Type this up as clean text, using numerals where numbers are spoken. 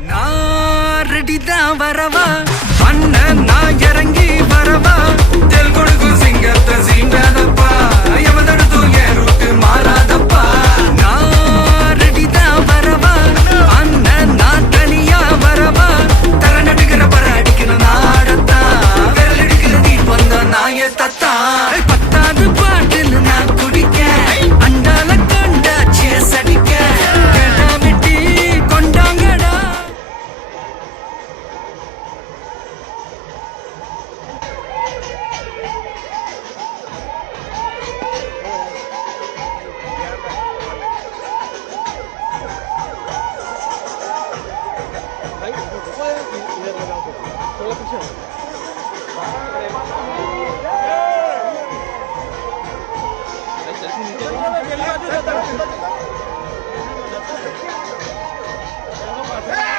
நான் ரெடிதான் வரவா அண்ணன் நான் இறங்கி வரவா தெல் கொடுக்கும் சிங்கத்தை சீண்டாதப்பா எவதடுத்தும் என் ரூட்டு மாறாதப்பா நான் ரெடிதான் வரவா அண்ணன் நான் தனியா வரவா தர நடுக்கிற பர அடிக்கணும் நாடத்தான் விரல் எடுக்கிற தீபம் தான் நாய தத்தா பத்தாவது பாட்டில் நான் குடிக்க அண்டால கொண்டா சேஸ் அடிக்க கேட்டாமிட்டி கொண்டாங்கடா Ahí, después, y de regalo. Con la presión.